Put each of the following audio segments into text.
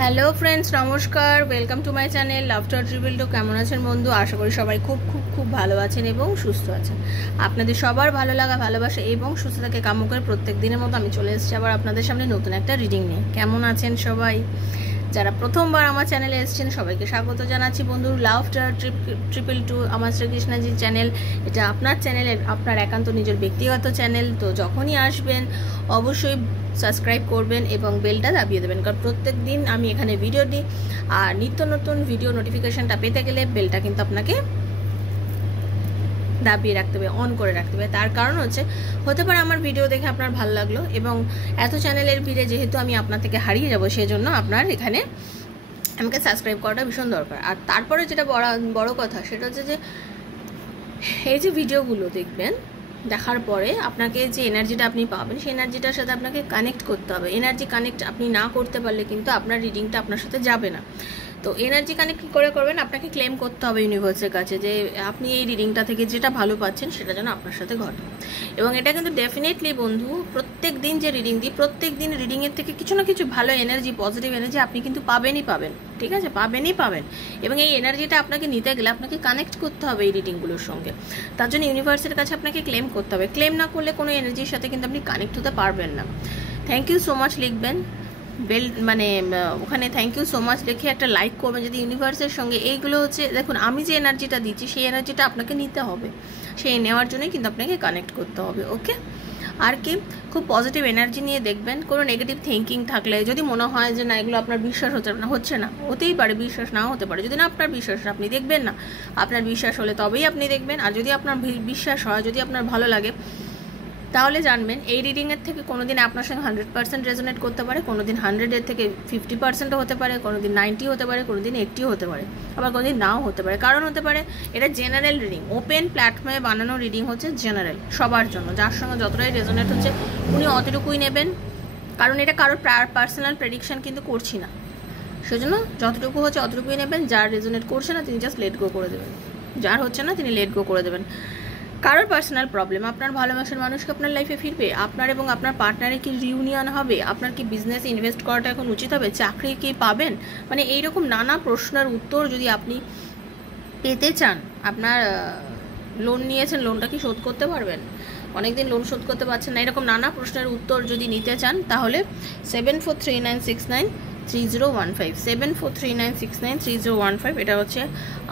Hello friends, নমস্কার। Welcome to my channel laughter triple two. কেমন আছেন বন্ধু? আশা করি সবাই খুব খুব খুব ভালো আছেন এবং সুস্থ আছেন। আপনাদের সবার ভালো লাগা, ভালোবাসা এবং সুস্থতাকে কাম্য করে প্রত্যেক দিনের মতো আমি চলে এসেছি আবার আপনাদের সামনে নতুন একটা রিডিং নিয়ে। কেমন আছেন সবাই? যারা প্রথমবার আমার চ্যানেলে এসেছেন সবাইকে স্বাগত জানাচ্ছি বন্ধু। লাফটার ট্রিপল টু আমার শ্রীকৃষ্ণজির চ্যানেল। এটা আপনার চ্যানেলের, আপনার একান্ত নিজের ব্যক্তিগত চ্যানেল। তো যখনই আসবেন অবশ্যই সাবস্ক্রাইব করবেন এবং বেলটা দাবিয়ে দেবেন, কারণ প্রত্যেক দিন আমি এখানে ভিডিও দিই। আর নিত্য নতুন ভিডিও নোটিফিকেশনটা পেতে গেলে বেলটা কিন্তু আপনাকে দাবিয়ে রাখতে হবে, অন করে রাখতে হবে। তার কারণ হতে পারে আমার ভিডিও দেখে আপনার ভালো লাগলো এবং এত চ্যানেলের ভিড়ে যেহেতু আমি আপনার থেকে হারিয়ে যাব, সেজন্য আপনার এখানে আমাকে সাবস্ক্রাইব করাটা ভীষণ দরকার। আর তারপরে যেটা বড় কথা সেটা হচ্ছে যে এই যে ভিডিওগুলো দেখবেন, দেখার পরে আপনাকে যে এনার্জিটা আপনি পাবেন সেই এনার্জিটার সাথে আপনাকে কানেক্ট করতে হবে। এনার্জি কানেক্ট আপনি না করতে পারলে কিন্তু আপনার রিডিংটা আপনার সাথে যাবে না। তো এনার্জি কানেক্ট কী করে করবেন? আপনাকে ক্লেম করতে হবে ইউনিভার্সের কাছে যে আপনি এই রিডিংটা থেকে যেটা ভালো পাচ্ছেন সেটা যেন আপনার সাথে ঘটে। এবং এটা কিন্তু ডেফিনেটলি বন্ধু, প্রত্যেক দিন যে রিডিং দিই, প্রত্যেক দিন রিডিংয়ের থেকে কিছু না কিছু ভালো এনার্জি, পজিটিভ এনার্জি আপনি কিন্তু পাবেন। ঠিক আছে, পাবেন। এবং এই এনার্জিটা আপনাকে নিতে গেলে আপনাকে কানেক্ট করতে হবে এই রিডিংগুলোর সঙ্গে। তার জন্য ইউনিভার্সের কাছে আপনাকে ক্লেম করতে হবে। ক্লেম না করলে কোনো এনার্জির সাথে কিন্তু আপনি কানেক্ট হতে পারবেন না। থ্যাংক ইউ সো মাচ লিখবেন বেল, মানে ওখানে থ্যাংক ইউ সো মাচ লিখে একটা লাইক করবেন যদি ইউনিভার্সের সঙ্গে। এইগুলো দেখুন, আমি যে এনার্জিটা দিচ্ছি সেই এনার্জিটা আপনাকে নিতে হবে। সেই নেওয়ার জন্যই কিন্তু আপনাকে কানেক্ট করতে হবে। ওকে? আর কি, খুব পজিটিভ এনার্জি নিয়ে দেখবেন। কোনো নেগেটিভ থিঙ্কিং থাকলে, যদি মনে হয় যে না এগুলো আপনার বিশ্বাস হচ্ছে না, হতেই পারে বিশ্বাস নাও হতে পারে। যদি না আপনার বিশ্বাস, আপনি দেখবেন না। আপনার বিশ্বাস হলে তবেই আপনি দেখবেন। আর যদি আপনার বিশ্বাস হয়, যদি আপনার ভালো লাগে, তাহলে জানবেন এই রিডিংয়ের থেকে কোনোদিন আপনার সঙ্গে 100% রেজোনেট করতে পারে, কোনোদিন 100-এর থেকে 50%ও হতে পারে, কোনোদিন 90 হতে পারে, কোনোদিন 80 হতে পারে, আবার কোনোদিন নাও হতে পারে। কারণ হতে পারে এটা জেনারেল রিডিং, ওপেন প্ল্যাটফর্মে বানানো রিডিং হচ্ছে জেনারেল, সবার জন্য। যার সঙ্গে যতটাই রেজোনেট হচ্ছে উনি অতটুকুই নেবেন, কারণ এটা কারোর পার্সোনাল প্রেডিকশন কিন্তু করছি না। সেজন্য যতটুকু হচ্ছে অতটুকুই নেবেন। যার রেজোনেট করছে না তিনি জাস্ট লেট গো করে দেবেন, যার হচ্ছে না তিনি লেট গো করে দেবেন। কারোর পার্সোনাল প্রবলেম, আপনার ভালোবাসার মানুষকে আপনার লাইফে ফিরবে, আপনার এবং আপনার পার্টনারের কি রিউনিয়ন হবে, আপনার কি বিজনেসে ইনভেস্ট করাটা এখন উচিত হবে, চাকরি কি পাবেন, মানে এইরকম নানা প্রশ্নের উত্তর যদি আপনি পেতে চান, আপনার লোন নিয়েছেন, লোনটা কি শোধ করতে পারবেন, অনেকদিন লোন শোধ করতে পারছেন না, এরকম নানা প্রশ্নের উত্তর যদি নিতে চান, তাহলে 7439693015 7439693015 এটা হচ্ছে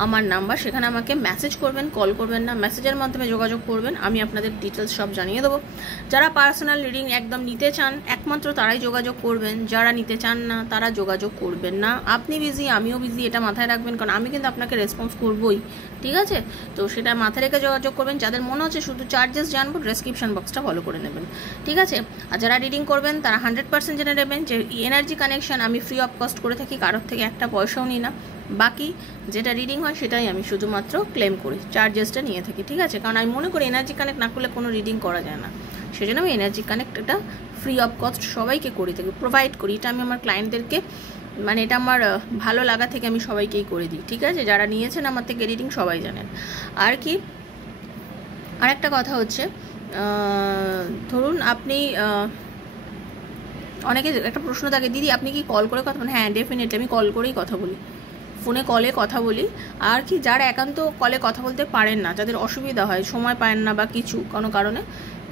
আমার নাম্বার। সেখানে আমাকে মেসেজ করবেন, কল করবেন না, মেসেজের মাধ্যমে যোগাযোগ করবেন। আমি আপনাদের ডিটেলস সব জানিয়ে দেবো। যারা পার্সোনাল রিডিং একদম নিতে চান একমাত্র তারাই যোগাযোগ করবেন, যারা নিতে চান না তারা যোগাযোগ করবেন না। আপনি বিজি, আমিও বিজি, এটা মাথায় রাখবেন, কারণ আমি কিন্তু আপনাকে রেসপন্স করবোই। ঠিক আছে? তো সেটা মাথায় রেখে যোগাযোগ করবেন। যাদের মনে হচ্ছে শুধু চার্জেস জানবো, ডেসক্রিপশন বক্সটা ফলো করে নেবেন। ঠিক আছে? আর যারা রিডিং করবেন তারা 100% জেনে নেবেন যে এনার্জি কানেকশন আমি ফ্রি অফ কস্ট করে থাকি, কারোর থেকে একটা পয়সাও নিই না। বাকি যেটা রিডিং হয় সেটাই আমি শুধুমাত্র ক্লেম করি, চার্জেসটা নিয়ে থাকি। ঠিক আছে? কারণ আমি মনে করি এনার্জি কানেক্ট না করলে কোনো রিডিং করা যায় না। সেজন্য আমি এনার্জি কানেক্ট এটা ফ্রি অফ কস্ট সবাইকে করে থাকি, প্রোভাইড করি। এটা আমি আমার ক্লায়েন্টদেরকে, মানে এটা আমার ভালো লাগা থেকে আমি সবাইকেই করে দিই। ঠিক আছে? যারা নিয়েছেন আমার থেকে রিডিং সবাই জানেন। আর কি, আরেকটা কথা হচ্ছে, ধরুন আপনি অনেকে একটা প্রশ্ন থাকে, দিদি আপনি কি কল করে কথা বলেন? হ্যাঁ, ডেফিনেটলি আমি কল করেই কথা বলি, ফোনে কলে কথা বলি। আর কি, যারা একান্ত কলে কথা বলতে পারেন না, যাদের অসুবিধা হয়, সময় পায় না বা কিছু কোনো কারণে,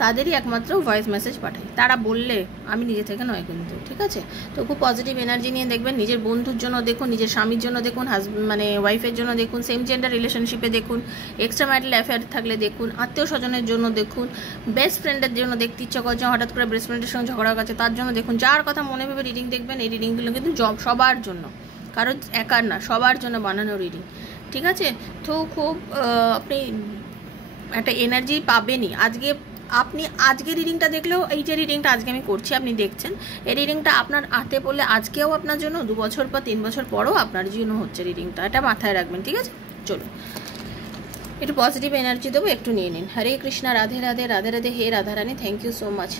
তাদেরই একমাত্র ভয়েস মেসেজ পাঠাই। তারা বললে, আমি নিজে থেকে নয় কিন্তু। ঠিক আছে? তো খুব পজিটিভ এনার্জি নিয়ে দেখবেন। নিজের বন্ধুর জন্য দেখুন, নিজের স্বামীর জন্য দেখুন, মানে ওয়াইফের জন্য দেখুন, সেম জেন্ডার রিলেশনশিপে দেখুন, এক্সট্রা ম্যারিটাল অ্যাফেয়ার থাকলে দেখুন, আত্মীয় স্বজনের জন্য দেখুন, বেস্ট ফ্রেন্ডের জন্য দেখতে ইচ্ছা করছে, হঠাৎ করে বেস্ট ফ্রেন্ডের সঙ্গে ঝগড়া করছে তার জন্য দেখুন। যার কথা মনে ভেবে রিডিং দেখবেন। এই রিডিংগুলো কিন্তু সবার জন্য, কারণ একার না, সবার জন্য বানানো রিডিং। ঠিক আছে? তো খুব আপনি একটা এনার্জি পাবেনই। আজকে রিডিংটা দেখলেও, এই যে রিডিংটা আজকে আমি করছি আপনি দেখছেন, এই রিডিংটা আপনার হাতে পড়লে আজকেও আপনার জন্য, 2 বছর বা 3 বছর পরেও আপনার জন্য হচ্ছে রিডিংটা। এটা মাথায় রাখবেন। ঠিক আছে? চলো একটু পজিটিভ এনার্জি দেবো, একটু নিয়ে নিন। হরে কৃষ্ণা, রাধে রাধে, রাধে রাধে, হে Radharani. Thank you so much.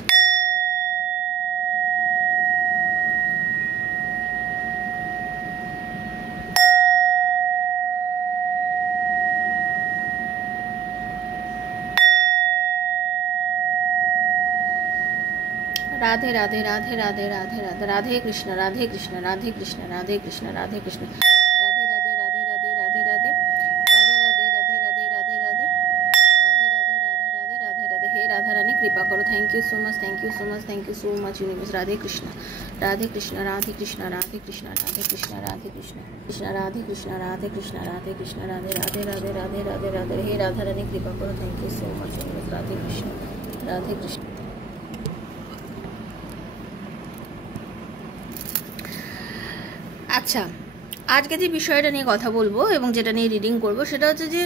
Radhe Radhe Radhe Radhe Radhe Radhe Radhe Krishna Radhe Krishna Radhe Krishna Radhe Krishna Radhe Krishna Radhe Radhe Radhe Radhe Radhe Radhe Radhe Radhe Radhe Radhe Radhe Radhe Radhe Radhe Radhe Radhe Radhe Radhe. हे राधा रानी कृपा करो। Thank you so much, thank you so much, thank you so much universe. Radhe Krishna Radhe Krishna Radhe Krishna Radhe Krishna Radhe Krishna Radhe Krishna Krishna Radhe Krishna Radhe Krishna Radhe Krishna Radhe Radhe Radhe Radhe Radhe Radhe. हे राधा रानी कृपा करो। Thank you so much universe. Radhe Krishna Radhe Krishna. আচ্ছা, আজকে যে বিষয়টা নিয়ে কথা বলবো এবং যেটা নিয়ে রিডিং করব সেটা হচ্ছে যে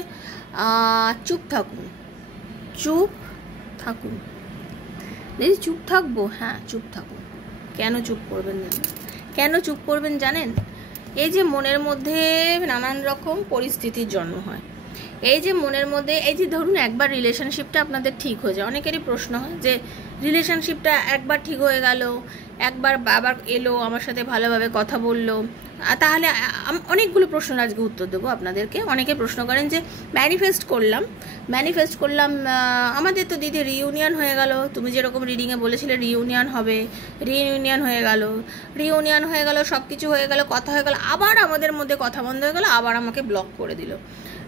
চুপ থাকুন, চুপ থাকুন। দিদি চুপ থাকবো? হ্যাঁ চুপ থাকুন। কেন চুপ করবেন জানেন? কেন চুপ করবেন জানেন? এই যে মনের মধ্যে নানান রকম পরিস্থিতির জন্ম হয়, এই যে মনের মধ্যে এই যে ধরুন একবার রিলেশনশিপটা আপনাদের ঠিক হয়ে যায়, অনেকেরই প্রশ্ন হয় যে রিলেশনশিপটা একবার ঠিক হয়ে গেল, একবার আবার এলো আমার সাথে ভালোভাবে কথা বললো, তাহলে অনেকগুলো প্রশ্নের আজকে উত্তর দেবো আপনাদেরকে। অনেকে প্রশ্ন করেন যে ম্যানিফেস্ট করলাম আমাদের তো দিদি রিইউনিয়ন হয়ে গেল, তুমি যেরকম রিডিংয়ে বলেছিলে রিইউনিয়ন হবে, রিইউনিয়ন হয়ে গেল, সব কিছু হয়ে গেল, কথা হয়ে গেল, আবার আমাদের মধ্যে কথা বন্ধ হয়ে গেল, আবার আমাকে ব্লক করে দিল।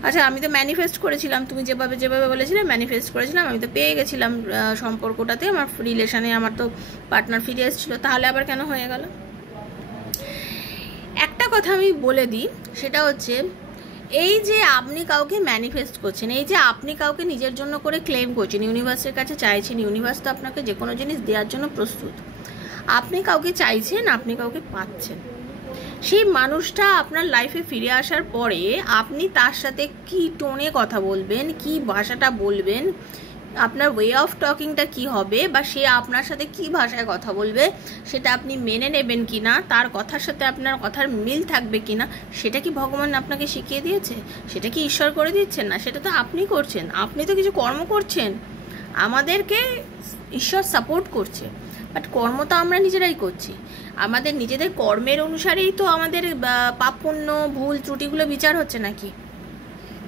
আচ্ছা, আমি তো ম্যানিফেস্ট করেছিলাম, তুমি যেভাবে বলেছিলে ম্যানিফেস্ট করেছিলাম, আমি তো পেয়ে গেছিলাম সম্পর্কটাতে, আমার রিলেশনে আমার তো পার্টনার ফিরে এসেছিল, তাহলে আবার কেন হয়ে গেল? একটা কথা আমি বলে দিই, সেটা হচ্ছে এই যে আপনি কাউকে ম্যানিফেস্ট করছেন, এই যে আপনি কাউকে নিজের জন্য করে ক্লেম করছেন, ইউনিভার্সের কাছে চাইছেন, ইউনিভার্স তো আপনাকে যে কোনো জিনিস দেওয়ার জন্য প্রস্তুত। আপনি কাউকে চাইছেন, আপনি কাউকে পাচ্ছেন, সেই মানুষটা আপনার লাইফে ফিরে আসার পরে আপনি তার সাথে কি টোনে কথা বলবেন, কি ভাষাটা বলবেন, আপনার ওয়ে অফ টকিংটা কি হবে, বা সে আপনার সাথে কি ভাষায় কথা বলবে সেটা আপনি মেনে নেবেন কি না, তার কথার সাথে আপনার কথার মিল থাকবে কি না, সেটা কি ভগবান আপনাকে শিখিয়ে দিয়েছে? সেটা কি ঈশ্বর করে দিচ্ছেন? না, সেটা তো আপনি করছেন। আপনি তো কিছু কর্ম করছেন, আমাদেরকে ঈশ্বর সাপোর্ট করছে, বাট কর্ম তো আমরা নিজেরাই করছি। আমাদের নিজেদের কর্মের অনুসারেই তো আমাদের পাপ পুণ্য ভুল ত্রুটিগুলো বিচার হচ্ছে নাকি?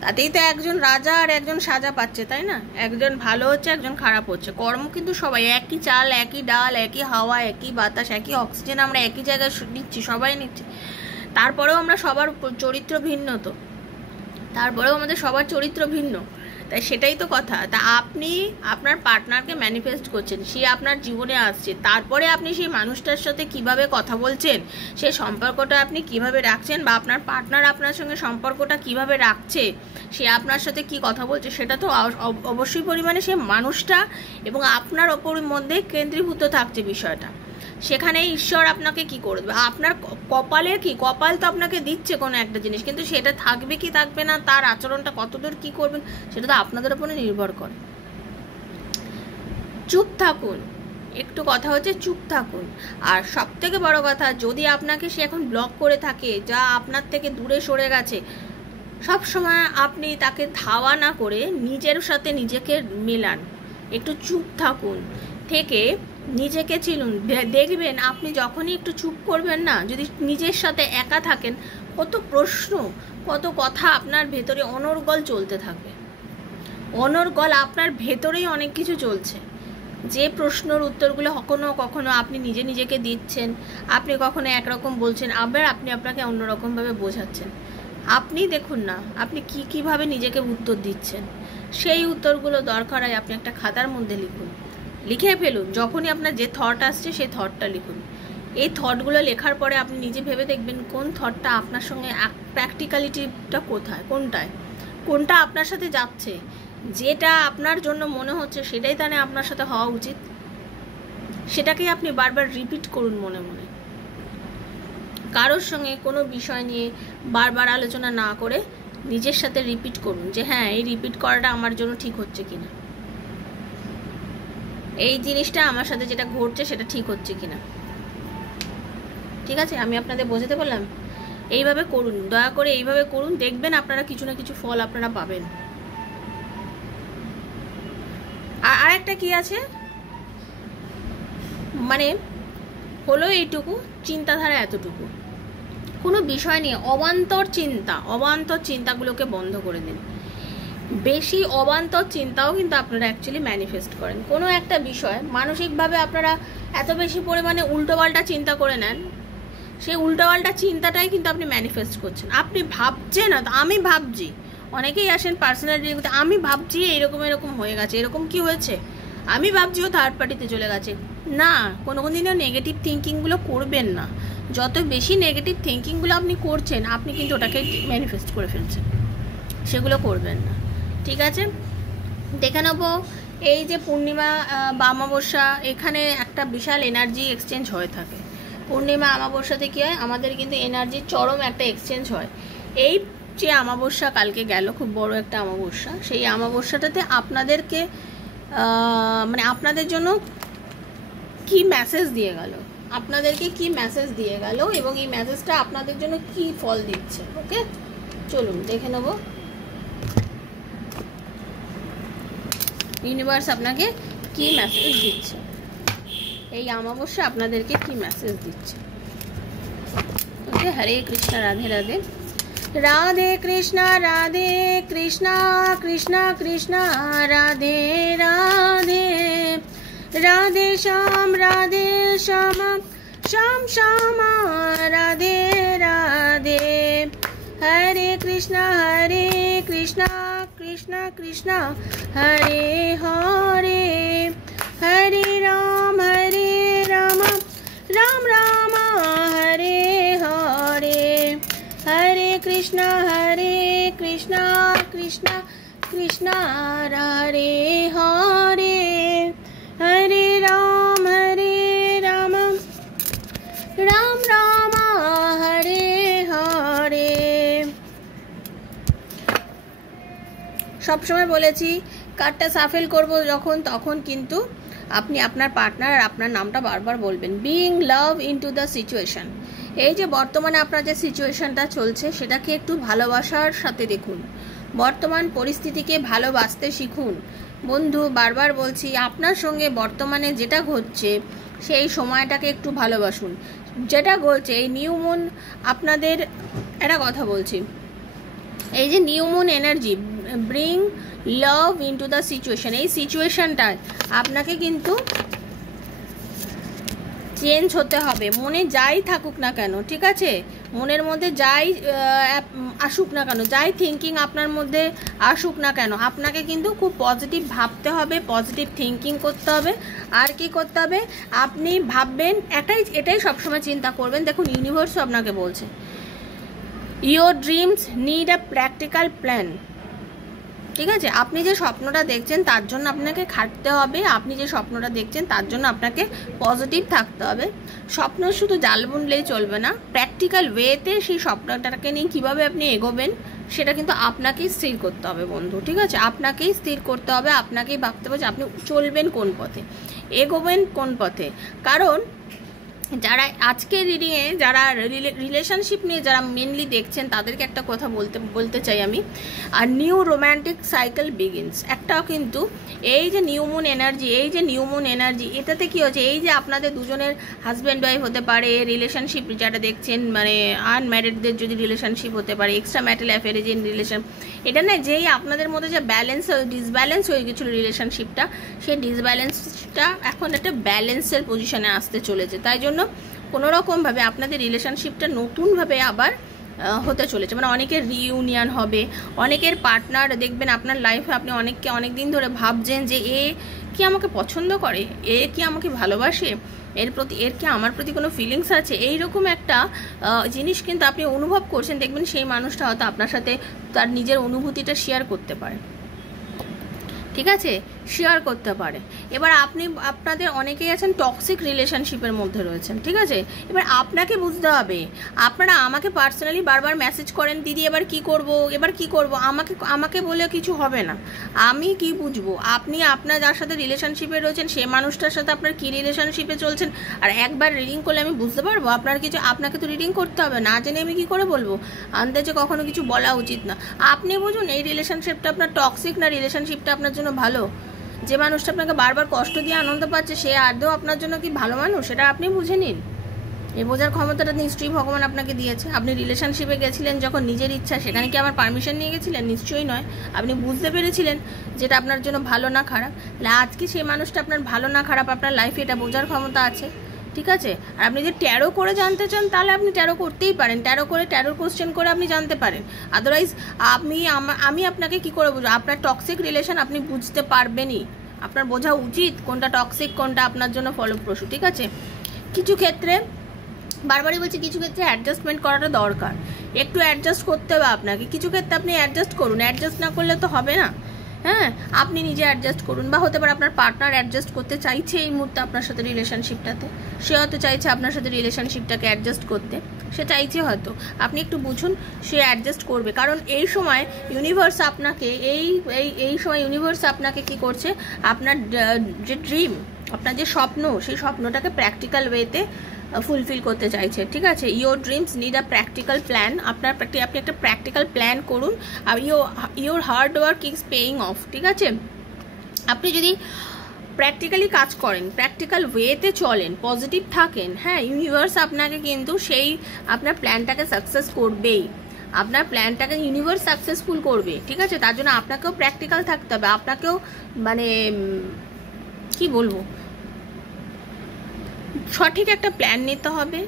তাতেই তো একজন রাজা আর একজন সাজা পাচ্ছে, তাই না? একজন ভালো হচ্ছে, একজন খারাপ হচ্ছে। কর্ম কিন্তু সবাই একই, চাল একই, ডাল একই, হাওয়া একই, বাতাস একই, অক্সিজেন আমরা একই জায়গায় নিচ্ছি, সবাই নিচ্ছি। তারপরেও আমরা সবার চরিত্র ভিন্ন, তো তারপরেও আমাদের সবার চরিত্র ভিন্ন, তাই সেটাই তো কথা। তা আপনি আপনার পার্টনারকে ম্যানিফেস্ট করছেন, সে আপনার জীবনে আসছে, তারপরে আপনি সেই মানুষটার সাথে কিভাবে কথা বলছেন, সেই সম্পর্কটা আপনি কিভাবে রাখছেন, বা আপনার পার্টনার আপনার সঙ্গে সম্পর্কটা কিভাবে রাখছে, সে আপনার সাথে কি কথা বলছে, সেটা তো অবশ্যই পরিমাণে সে মানুষটা এবং আপনার ওপর মধ্যে কেন্দ্রীভূত থাকছে বিষয়টা। সেখানে ঈশ্বর আপনাকে কি করে দেবে? আপনার কপালের কি, কপাল তো আপনাকে দিচ্ছে কোনো একটা জিনিস, কিন্তু সেটা থাকবে কি থাকবে না, তার আচরণটা কতদূর কি করবেন, সেটা তো আপনাদের উপরে নির্ভর করে। চুপ থাকুন, একটু কথা হচ্ছে চুপ থাকুন। আর সব থেকে বড় কথা, যদি আপনাকে সে এখন ব্লক করে থাকে, যা আপনার থেকে দূরে সরে গেছে, সব সময় আপনি তাকে ধাওয়া না করে নিজের সাথে নিজেকে মেলান, একটু চুপ থাকুন, থেকে নিজেকে চিনুন। দেখবেন আপনি যখনই একটু চুপ করবেন না, যদি নিজের সাথে একা থাকেন, কত প্রশ্ন, কত কথা আপনার ভেতরে অনর্গল চলতে থাকবে। অনর্গল আপনার ভেতরেই অনেক কিছু চলছে, যে প্রশ্নের উত্তরগুলো কখনো কখনো আপনি নিজেকে দিচ্ছেন, আপনি কখনো একরকম বলছেন, আবার আপনি আপনাকে অন্যরকমভাবে বোঝাচ্ছেন। আপনি দেখুন না আপনি কিভাবে নিজেকে উত্তর দিচ্ছেন। সেই উত্তরগুলো দরকার হয় আপনি একটা খাতার মধ্যে লিখুন, লিখে ফেলুন। যখনই আপনার যে থট আসছে সেই থটটা লিখুন। এই থটগুলো লেখার পরে আপনি নিজে ভেবে দেখবেন কোন থটটা আপনার সঙ্গে প্র্যাকটিক্যালিটিটা কোথায়, কোনটা আপনার সাথে যাচ্ছে, যেটা আপনার জন্য মনে হচ্ছে সেটাই তাহলে আপনার সাথে হওয়া উচিত। সেটাকেই আপনি বারবার রিপিট করুন মনে মনে। কারোর সঙ্গে কোনো বিষয় নিয়ে বারবার আলোচনা না করে নিজের সাথে রিপিট করুন যে হ্যাঁ, এই রিপিট করাটা আমার জন্য ঠিক হচ্ছে কিনা, এই জিনিসটা আমার সাথে যেটা ঘটছে সেটা ঠিক হচ্ছে কিনা। ঠিক আছে, আমি আপনাদের বোঝাতে পারলাম? এইভাবে করুন, দয়া করে এইভাবে করুন, দেখবেন আপনারা কিছু না কিছু ফল আপনারা পাবেন। আর একটা কি আছে, মানে হলো এইটুকু, চিন্তাধারা এতটুকু। কোনো বিষয় নিয়ে অবান্তর চিন্তাগুলোকে বন্ধ করে দিন। বেশি অবান্তর চিন্তাও কিন্তু আপনারা অ্যাকচুয়ালি ম্যানিফেস্ট করেন। কোনো একটা বিষয় মানসিকভাবে আপনারা এত বেশি পরিমাণে উল্টোপাল্টা চিন্তা করে নেন, সেই উল্টোপাল্টা চিন্তাটাই কিন্তু আপনি ম্যানিফেস্ট করছেন। আপনি ভাবছেন না, আমি ভাবছি, অনেকেই আসেন পার্সোনাল রিডিং, আমি ভাবছি এরকম এরকম হয়ে গেছে, এরকম কি হয়েছে, আমি ভাবছি ও থার্ড পার্টিতে চলে গেছে। না, কোনো দিনও নেগেটিভ থিঙ্কিংগুলো করবেন না। যত বেশি নেগেটিভ থিঙ্কিংগুলো আপনি করছেন, আপনি কিন্তু ওটাকে ম্যানিফেস্ট করে ফেলছেন, সেগুলো করবেন না। ঠিক আছে, দেখে নেবো এই যে পূর্ণিমা বা অমাবস্যা, এখানে একটা বিশাল এনার্জি এক্সচেঞ্জ হয়ে থাকে। পূর্ণিমা অমাবস্যাতে কী হয়, আমাদের কিন্তু এনার্জির চরম একটা এক্সচেঞ্জ হয়। এই যে অমাবস্যা কালকে গেল, খুব বড় একটা অমাবস্যা, সেই অমাবস্যাটাতে আপনাদেরকে মানে আপনাদের জন্য কি মেসেজ দিয়ে গেল, আপনাদেরকে কি মেসেজ দিয়ে গেল, এবং এই মেসেজটা আপনাদের জন্য কি ফল দিচ্ছে। ওকে, চলুন দেখে নেব ইউনিভার্স আপনাকে কি মেসেজ দিচ্ছে, এই অমাবস্যা আপনাদেরকে কি মেসেজ দিচ্ছে। ওকে, হরে কৃষ্ণ, রাধে রাধে, রাধে কৃষ্ণ রাধে কৃষ্ণ, কৃষ্ণ কৃষ্ণ রাধে রাধে, রাধে শ্যাম শ্যাম শ্যাম রাধে রাধে, হরে কৃষ্ণ কৃষ্ণ কৃষ্ণ হরে হরে, হরে রাম রাম রাম হরে হরে, হরে কৃষ্ণ কৃষ্ণ কৃষ্ণ হরে হরে, হরে রাম রাম রাম হরে হরে। সবসময় বলেছি, কার্ডটা সাফেল করব যখন, তখন কিন্তু আপনি আপনার পার্টনার আর আপনার নামটা বারবার বলবেন। Being love into the situation, এই যে বর্তমানে আপনার যে সিচুয়েশনটা চলছে, সেটাকে একটু ভালোবাসার সাথে দেখুন। বর্তমান পরিস্থিতিকে ভালোবাসতে শিখুন। বন্ধু, বারবার বলছি, আপনার সঙ্গে বর্তমানে যেটা ঘটছে সেই সময়টাকে একটু ভালোবাসুন। যেটা ঘটছে এই নিউ মুন, আপনাদের একটা কথা বলছি, এই যে new moon energy bring love into the situation, এই সিচুয়েশনটা আপনাকে কিন্তু চেঞ্জ হতে হবে। মনে যাই থাকুক না কেন, ঠিক আছে, মনের মধ্যে যাই আসুক না কেন, যাই থিঙ্কিং আপনার মধ্যে আসুক না কেন, আপনাকে কিন্তু খুব পজিটিভ ভাবতে হবে, পজিটিভ থিঙ্কিং করতে হবে। আর কি করতে হবে, আপনি ভাববেন, এটাই সবসময় চিন্তা করবেন। দেখুন, ইউনিভার্সও আপনাকে বলছে, your dreams need a practical plan. ঠিক আছে, আপনি যে স্বপ্নটা দেখছেন তার জন্য আপনাকে খাটতে হবে, আপনি যে স্বপ্নটা দেখছেন তার জন্য আপনাকে পজিটিভ থাকতে হবে। স্বপ্ন শুধু জাল বুনলেই চলবে না, প্র্যাকটিক্যাল ওয়েতে সেই স্বপ্নটাকে নিয়ে কীভাবে আপনি এগোবেন সেটা কিন্তু আপনাকেই স্থির করতে হবে বন্ধু। ঠিক আছে, আপনাকেই স্থির করতে হবে, আপনাকেই ভাবতে হবে যে আপনি চলবেন কোন পথে, এগোবেন কোন পথে। কারণ যারা আজকের রিডিংয়ে, যারা রিলেশনশিপ নিয়ে যারা মেনলি দেখছেন, তাদেরকে একটা কথা বলতে চাই আমি, আর নিউ রোম্যান্টিক সাইকেল বিগিনস। একটাও কিন্তু এই যে নিউ মুন এনার্জি, এটাতে কি হচ্ছে, এই যে আপনাদের দুজনের হাজব্যান্ড ওয়াইফ হতে পারে, রিলেশনশিপ যারা দেখছেন, মানে আনম্যারিডদের যদি রিলেশনশিপ হতে পারে, এক্সট্রা ম্যারিটাল অ্যাফেয়ারে যে রিলেশন, এটা না, যেই আপনাদের মধ্যে যে ডিসব্যালেন্স হয়ে গেছিলো রিলেশনশিপটা, সেই ডিসব্যালেন্সটা এখন একটা ব্যালেন্সের পজিশনে আসতে চলেছে। তাই জন্য কোনোরকমভাবে আপনাদের রিলেশনশিপটা নতুনভাবে আবার হতে চলেছে, মানে অনেকের রিইউনিয়ন হবে, অনেকের পার্টনার দেখবেন আপনার লাইফে, আপনি অনেক দিন ধরে ভাবছেন যে এ কি আমাকে পছন্দ করে, এ কি আমাকে ভালোবাসে, এর কি আমার প্রতি কোনো ফিলিংস আছে, এইরকম একটা জিনিস কিন্তু আপনি অনুভব করছেন। দেখবেন সেই মানুষটা হয়তো আপনার সাথে তার নিজের অনুভূতিটা শেয়ার করতে পারে, ঠিক আছে, শেয়ার করতে পারে। এবার আপনাদের অনেকেই আছেন টক্সিক রিলেশনশিপের মধ্যে রয়েছেন, ঠিক আছে। এবার আপনাকে বুঝতে হবে, আপনারা আমাকে পার্সোনালি বারবার মেসেজ করেন, দিদি এবার কি করব, আমাকে বলে কিছু হবে না, আমি কি বুঝবো, আপনি আপনার যার সাথে রিলেশনশিপে রয়েছেন সেই মানুষটার সাথে আপনার কি রিলেশনশিপে চলছেন, আর একবার রিডিং করলে আমি বুঝতে পারবো আপনাকে তো রিডিং করতে হবে, না জেনে আমি কি করে বলবো, আন্দাজে কখনো কিছু বলা উচিত না। আপনি বুঝুন এই রিলেশনশিপটা আপনার টক্সিক না রিলেশনশিপটা আপনার জন্য ভালো। যে মানুষটা আপনাকে বারবার কষ্ট দিয়ে আনন্দ পাচ্ছে, সে আদৌ আপনার জন্য কি ভালো মানুষ, সেটা আপনি বুঝে নিন। এই বোঝার ক্ষমতাটা নিশ্চয়ই ভগবান আপনাকে দিয়েছে। আপনি রিলেশনশিপে গেছিলেন যখন নিজের ইচ্ছা, সেখানে কি আমার পারমিশন নিয়ে গেছিলেন? নিশ্চয়ই নয়। আপনি বুঝতে পেরেছিলেন যেটা আপনার জন্য ভালো না খারাপ। তাহলে আজকে সেই মানুষটা আপনার ভালো না খারাপ আপনার লাইফে, এটা বোঝার ক্ষমতা আছে, ঠিক আছে? আর আপনি যদি ট্যারো করে জানতে চান তাহলে আপনি ট্যারো করতেই পারেন, ট্যারোর কোশ্চেন করে আপনি জানতে পারেন। আদারওয়াইজ আমি আপনাকে কি করে বুঝবো? আপনার টক্সিক রিলেশন আপনি বুঝতে পারবেনই। আপনার বোঝা উচিত কোনটা টক্সিক, কোনটা আপনার জন্য ফলপ্রসূ, ঠিক আছে? কিছু ক্ষেত্রে, বারবারই বলছি, কিছু ক্ষেত্রে অ্যাডজাস্টমেন্ট করাটা দরকার, একটু অ্যাডজাস্ট করতে হবে আপনাকে। কিছু ক্ষেত্রে আপনি অ্যাডজাস্ট করুন, অ্যাডজাস্ট না করলে তো হবে না। হ্যাঁ, আপনি নিজে অ্যাডজাস্ট করুন, বা হতে পারে আপনার পার্টনার অ্যাডজাস্ট করতে চাইছে এই মুহূর্তে আপনার সাথে রিলেশনশিপটাতে, সে হয়তো চাইছে আপনার সাথে রিলেশনশিপটাকে অ্যাডজাস্ট করতে, সে চাইছে হয়তো, আপনি একটু বুঝুন, সে অ্যাডজাস্ট করবে। কারণ এই সময় ইউনিভার্স আপনাকে এই সময় ইউনিভার্স আপনাকে কি করছে, আপনার যে ড্রিম, আপনার যে স্বপ্ন, সেই স্বপ্নটাকে প্র্যাকটিক্যাল ওয়েতে ফুলফিল করতে চাইছে, ঠিক আছে? Your dreams need a practical plan. আপনি একটা প্র্যাকটিক্যাল প্ল্যান করুন, আর your hard work is paying off, ঠিক আছে? আপনি যদি প্র্যাকটিক্যালি কাজ করেন, প্র্যাকটিক্যাল ওয়েতে চলেন, পজিটিভ থাকেন, হ্যাঁ, ইউনিভার্স আপনাকে কিন্তু সেই আপনার প্ল্যানটাকে সাকসেস করবেই। আপনার প্ল্যানটাকে ইউনিভার্স সাকসেসফুল করবে, ঠিক আছে? তার জন্য আপনাকেও প্র্যাকটিক্যাল থাকতে হবে, আপনাকেও মানে কি বলবো, সঠিক একটা প্ল্যান নিতে হবে,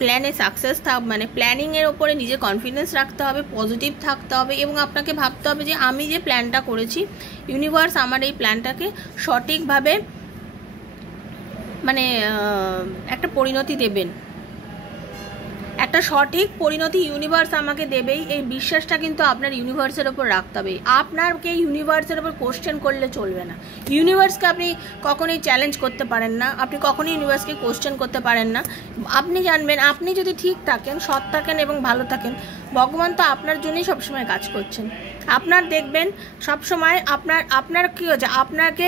প্ল্যানে সাকসেস মানে প্ল্যানিংয়ের ওপরে নিজে কনফিডেন্স রাখতে হবে, পজিটিভ থাকতে হবে, এবং আপনাকে ভাবতে হবে যে আমি যে প্ল্যানটা করেছি, ইউনিভার্স আমার এই প্ল্যানটাকে সঠিকভাবে মানে একটা পরিণতি দেবেন, একটা সঠিক পরিণতি ইউনিভার্স আমাকে দেবেই, এই বিশ্বাসটা কিন্তু আপনার ইউনিভার্সের ওপর রাখতে হবে। আপনাকে ইউনিভার্সের ওপর কোশ্চেন করলে চলবে না। ইউনিভার্সকে আপনি কখনোই চ্যালেঞ্জ করতে পারেন না, আপনি কখনোই ইউনিভার্সকে কোশ্চেন করতে পারেন না। আপনি জানবেন, আপনি যদি ঠিক থাকেন, সৎ থাকেন এবং ভালো থাকেন, ভগবান তো আপনার জন্যই সবসময় কাজ করছেন। আপনার দেখবেন সবসময় আপনার কী হচ্ছে, আপনাকে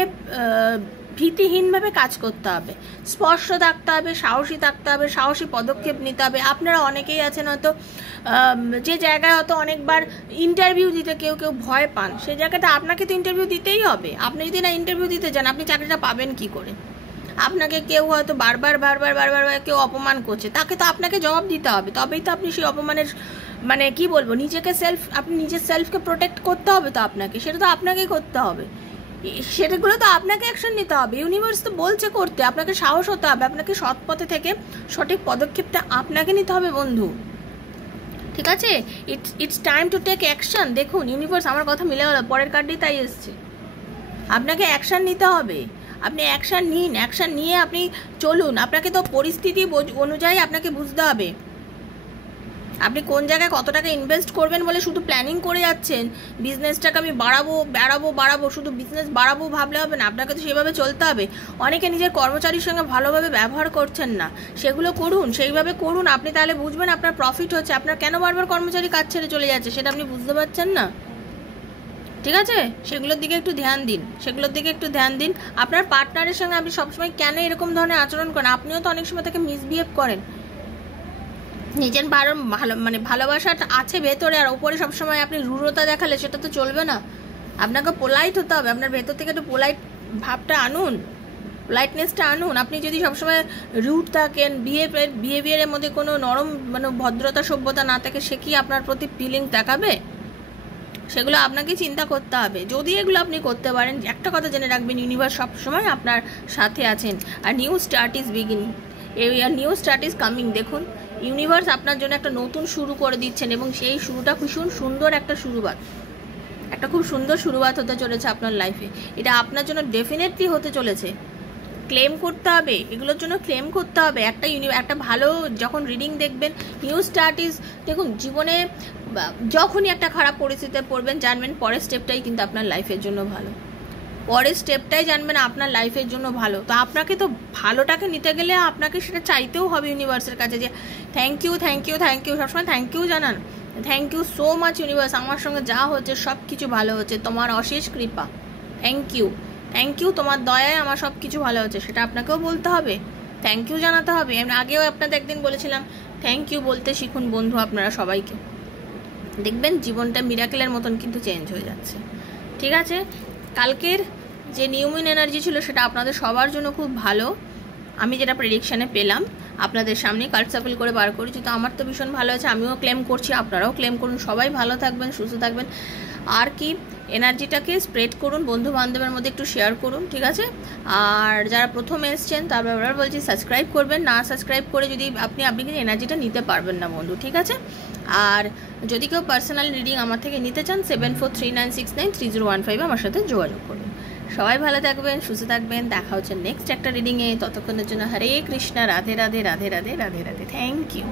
ভীতিহীনভাবে কাজ করতে হবে, স্পষ্ট থাকতে হবে, সাহসী থাকতে হবে, সাহসী পদক্ষেপ নিতে হবে। আপনারা অনেকেই আছেন হয়তো যে জায়গায় হয়তো অনেকবার ইন্টারভিউ দিতে কেউ ভয় পান, সেই জায়গাটা আপনাকে তো ইন্টারভিউ দিতেই হবে। আপনি যদি না ইন্টারভিউ দিতে যান, আপনি চাকরিটা পাবেন কি করে? আপনাকে কেউ হয়তো বারবার কেউ অপমান করছে, তাকে তো আপনাকে জবাব দিতে হবে, তবেই তো আপনি সেই অপমানের মানে কি বলবো, আপনি নিজের সেলফকে প্রোটেক্ট করতে হবে, তো আপনাকে সেটা তো আপনাকেই করতে হবে, সেটাগুলো তো আপনাকে অ্যাকশন নিতে হবে। ইউনিভার্স তো বলছে করতে, আপনাকে সাহস হতে হবে, আপনাকে সৎ পথে থেকে সঠিক পদক্ষেপটা আপনাকে নিতে হবে বন্ধু, ঠিক আছে? It's time to take action. দেখুন ইউনিভার্স, আমার কথা মিলে গেল, পরের কার্ডেই তাই এসছে। আপনাকে অ্যাকশন নিতে হবে, আপনি অ্যাকশন নিন, অ্যাকশন নিয়ে আপনি চলুন। আপনাকে তো পরিস্থিতি অনুযায়ী আপনাকে বুঝতে হবে আপনি কোন জায়গায় কত টাকা ইনভেস্ট করবেন বলে শুধু প্ল্যানিং করে যাচ্ছেন। বিজনেসটাকে আমি বাড়াবো, শুধু বিজনেস বাড়াবো ভাবলে হবে না, আপনাকে তো সেভাবে চলতে হবে। অনেকে নিজের কর্মচারীর সঙ্গে ভালোভাবে ব্যবহার করছেন না, সেগুলো করুন, সেইভাবে করুন, আপনি তাহলে বুঝবেন আপনার প্রফিট হচ্ছে। আপনার কেন বারবার কর্মচারী কাজ ছেড়ে চলে যাচ্ছে সেটা আপনি বুঝতে পারছেন না, ঠিক আছে? সেগুলোর দিকে একটু ধ্যান দিন। আপনার পার্টনারের সঙ্গে আপনি সবসময় কেন এরকম ধরনের আচরণ করেন? আপনিও তো অনেক সময় তাকে মিসবিহেভ করেন। নিজের ভালোবাসাটা আছে ভেতরে, আর ওপরে সবসময় আপনি রূঢ়তা দেখালে সেটা তো চলবে না। আপনাকে পোলাইট হতে হবে, আপনার ভেতর থেকে একটু পোলাইট ভাবটা আনুন, পোলাইটনেসটা আনুন। আপনি যদি সবসময় রুড থাকেন, বিহেভিয়ারের মধ্যে কোনো নরম ভদ্রতা সভ্যতা না থাকে, সে কি আপনার প্রতি ফিলিং দেখাবে? সেগুলো আপনাকে চিন্তা করতে হবে। যদি এগুলো আপনি করতে পারেন, একটা কথা জেনে রাখবেন, ইউনিভার্স সবসময় আপনার সাথে আছেন। আর new start is beginning, new start is coming. দেখুন ইউনিভার্স আপনার জন্য একটা নতুন শুরু করে দিচ্ছেন, এবং সেই শুরুটা ভীষণ সুন্দর একটা খুব সুন্দর শুরুয়াত হতে চলেছে আপনার লাইফে। এটা আপনার জন্য ডেফিনেটলি হতে চলেছে। ক্লেম করতে হবে, এগুলোর জন্য ক্লেম করতে হবে। একটা ভালো যখন রিডিং দেখবেন, নিউ স্টার্ট ইজ, দেখুন জীবনে যখনই একটা খারাপ পরিস্থিতিতে পড়বেন, জানবেন পরের স্টেপটাই কিন্তু আপনার লাইফের জন্য ভালো, পরের স্টেপটাই জানবেন আপনার লাইফের জন্য ভালো। তো আপনাকে তো ভালোটাকে নিতে গেলে আপনাকে সেটা চাইতেও হবে ইউনিভার্সের কাছে, যে থ্যাংক ইউ, সবসময় থ্যাংক ইউ জানান। Thank you so much universe, আমার সঙ্গে যা হচ্ছে সব কিছু ভালো হচ্ছে, তোমার অশেষ কৃপা, থ্যাংক ইউ, তোমার দয়ায় আমার সব কিছু ভালো হচ্ছে, সেটা আপনাকেও বলতে হবে, থ্যাংক ইউ জানাতে হবে। আমি আগেও আপনাদের একদিন বলেছিলাম, থ্যাংক ইউ বলতে শিখুন বন্ধু, আপনারা সবাইকে দেখবেন জীবনটা মিরাকেলের মতন কিন্তু চেঞ্জ হয়ে যাচ্ছে, ঠিক আছে? কালকের যে নিউ মুন এনার্জি ছিল সেটা আপনাদের সবার জন্য খুব ভালো, আমি যেটা প্রেডিকশানে পেলাম আপনাদের সামনে কার্ড সাফল করে বার করেছি, তো আমার তো ভীষণ ভালো আছে, আমিও ক্লেম করছি, আপনারাও ক্লেম করুন। সবাই ভালো থাকবেন, সুস্থ থাকবেন, আর কি এনার্জিটাকে স্প্রেড করুন, বন্ধু বান্ধবের মধ্যে একটু শেয়ার করুন, ঠিক আছে? আর যারা প্রথম এসছেন তারপর বলছি সাবস্ক্রাইব করবেন, না সাবস্ক্রাইব করে যদি আপনি কিন্তু এনার্জিটা নিতে পারবেন না বন্ধু, ঠিক আছে? আর যদি কেউ পার্সোনাল রিডিং আমার থেকে নিতে চান 7439693015 আমার সাথে যোগাযোগ করুন। সবাই ভালো থাকবেন, সুস্থ থাকবেন, দেখা হচ্ছে নেক্সট একটা রিডিংয়ে। ততক্ষণের জন্য হরে কৃষ্ণা, রাধে রাধে রাধে রাধে রাধে রাধে, থ্যাংক ইউ।